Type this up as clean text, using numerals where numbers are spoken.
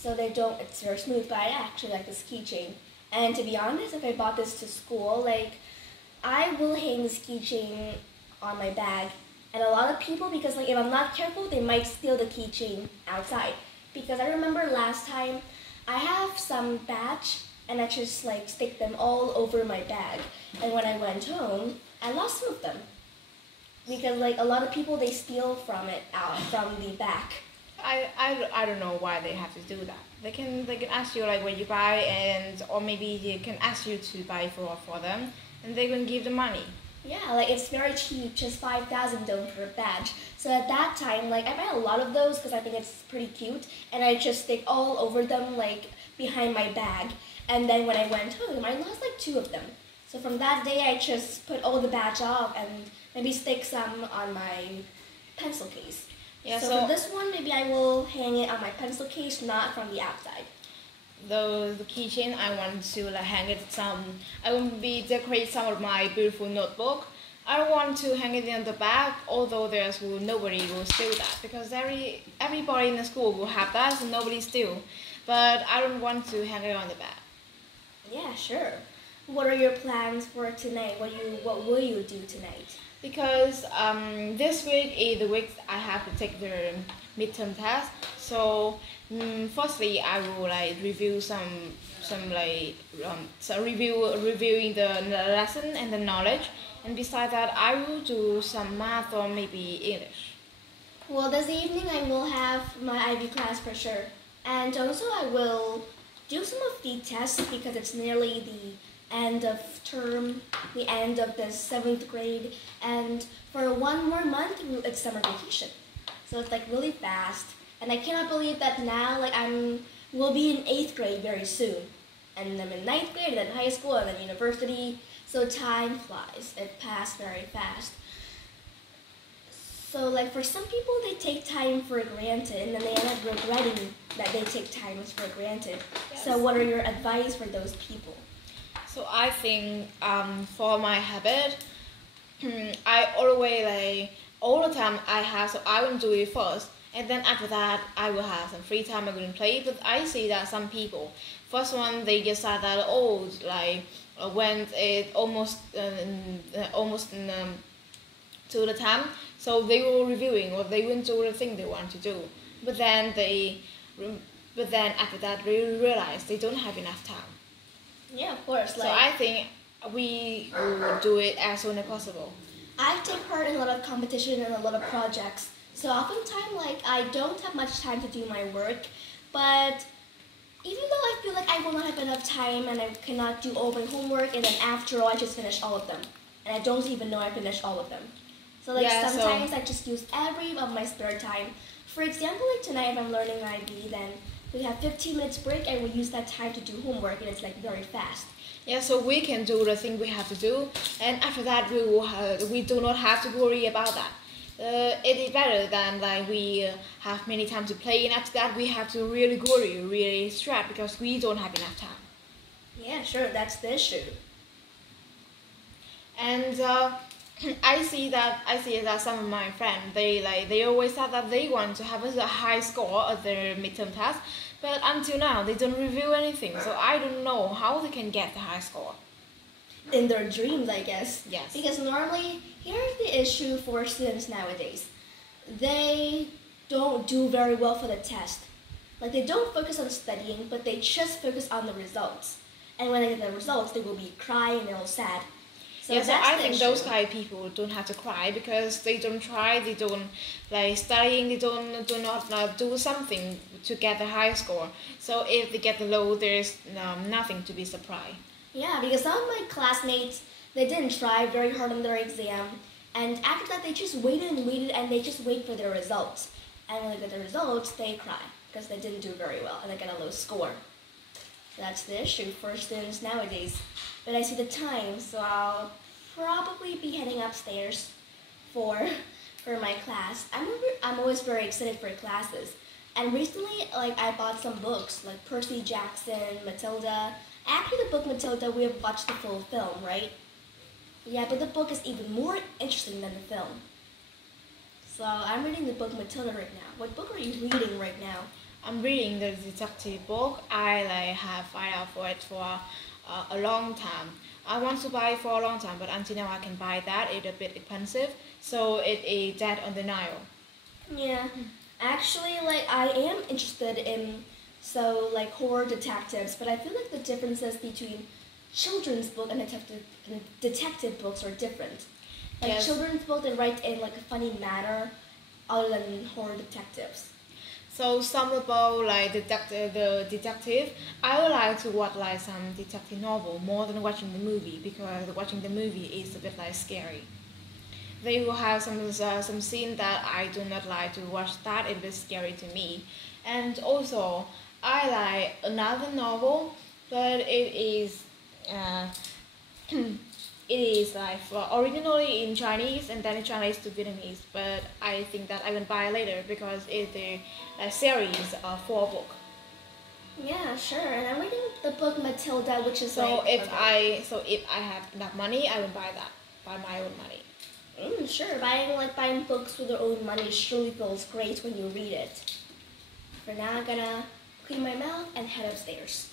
so they don't. It's very smooth, but I actually like this keychain. And to be honest, if I bought this to school, like I will hang this keychain on my bag. And a lot of people, because like if I'm not careful, they might steal the keychain outside. Because I remember last time, I have some badge and I just like stick them all over my bag. And when I went home, I lost some of them. Because like a lot of people, they steal from it out from the back. I don't know why they have to do that. They can ask you like where you buy, and or maybe they can ask you to buy for them, and they can give the money. Yeah, like it's very cheap, just 5,000 dong per badge. So at that time, like I buy a lot of those because I think it's pretty cute, and I just stick all over them like behind my bag. And then when I went home, I lost like 2 of them. So from that day, I just put all the badge off and maybe stick some on my pencil case. Yeah, So for this one, maybe I will hang it on my pencil case, not from the outside. the keychain I want to like hang it some. I will be decorate some of my beautiful notebook. I want to hang it in the back, although nobody will steal that because everybody in the school will have that, so nobody steal. But I don't want to hang it on the back. Yeah, sure. What are your plans for tonight? What will you do tonight? Because this week is the week I have to take the midterm test. So firstly, I will like review some like reviewing the lesson and the knowledge, and besides that, I will do some math or maybe English. Well, this evening I will have my IB class for sure. And also I will do some of the tests because it's nearly the end of term, the end of the 7th grade, and for 1 more month it's summer vacation. So it's like really fast, and I cannot believe that now like will be in 8th grade very soon. And I'm in 9th grade, and then high school, and then university, so time flies. It passed very fast. So like for some people, they take time for granted, and then they end up regretting that they take time for granted. Yes. So what are your advice for those people? So I think for my habit, I always like all the time I have. So I will do it first, and then after that I will have some free time. I'm going to play. But I see that some people, first one they just start that like when it almost to the time, so they will reviewing or they will do the thing they want to do. But then after that they realize they don't have enough time. Yeah, of course. So I think we will do it as soon as possible. I take part in a lot of competition and a lot of projects. So oftentimes, like, I don't have much time to do my work, but even though I feel like I will not have enough time and I cannot do all my homework, and then after all, I just finish all of them. And I don't even know I finished all of them. So like sometimes I just use every of my spare time. For example, like tonight if I'm learning IB, then we have 15 minutes break and we use that time to do homework, and it's like very fast. Yeah, so we can do the thing we have to do, and after that we do not have to worry about that. It is better than like we have many time to play, and after that we have to really worry, really stress because we don't have enough time. Yeah, sure, that's the issue. And I see that some of my friends they always thought that they want to have a high score at their midterm test, but until now they don't review anything. So I don't know how they can get the high score. In their dreams, I guess. Yes. Because normally, here's the issue for students nowadays. They don't do very well for the test. Like they don't focus on studying, but they just focus on the results. And when they get the results, they will be crying and all sad. So yeah, so I think issue. those kind of people don't have to cry because they don't try, they don't like studying, they do not do something to get the high score. So if they get the low, there's nothing to be surprised. Yeah, because some of my classmates, they didn't try very hard on their exam, and after that they just waited and they just wait for their results. And when they get the results, they cry because they didn't do very well and they get a low score. That's the issue for students nowadays. But I see the time, so I'll probably be heading upstairs for my class. I'm always very excited for classes. And recently, like I bought some books like Percy Jackson, Matilda. After the book Matilda, we have watched the full film, right? Yeah, but the book is even more interesting than the film. So I'm reading the book Matilda right now. What book are you reading right now? I'm reading the detective book. I like have find out for it for a long time. I want to buy it for a long time, but until now I can buy that. It's a bit expensive, so it is Dead on the Nile. Yeah, actually, like I am interested in like horror detectives, but I feel like the differences between children's book and detective books are different. Like Yes. children's book, they write in like a funny manner, other than horror detectives. So some about like the detective, I would like to watch like some detective novel more than watching the movie because watching the movie is a bit like scary. They will have some scene that I do not like to watch. That it is scary to me, and also I like another novel, but it is uh, it is like originally in Chinese and then it translates to Vietnamese. But I think that I will buy it later because it's a series of 4 book. Yeah, sure. And I'm reading the book Matilda, which is So like if I have enough money, I will buy that by my own money. Sure, buying books with your own money surely feels great when you read it. For now, I'm gonna clean my mouth and head upstairs.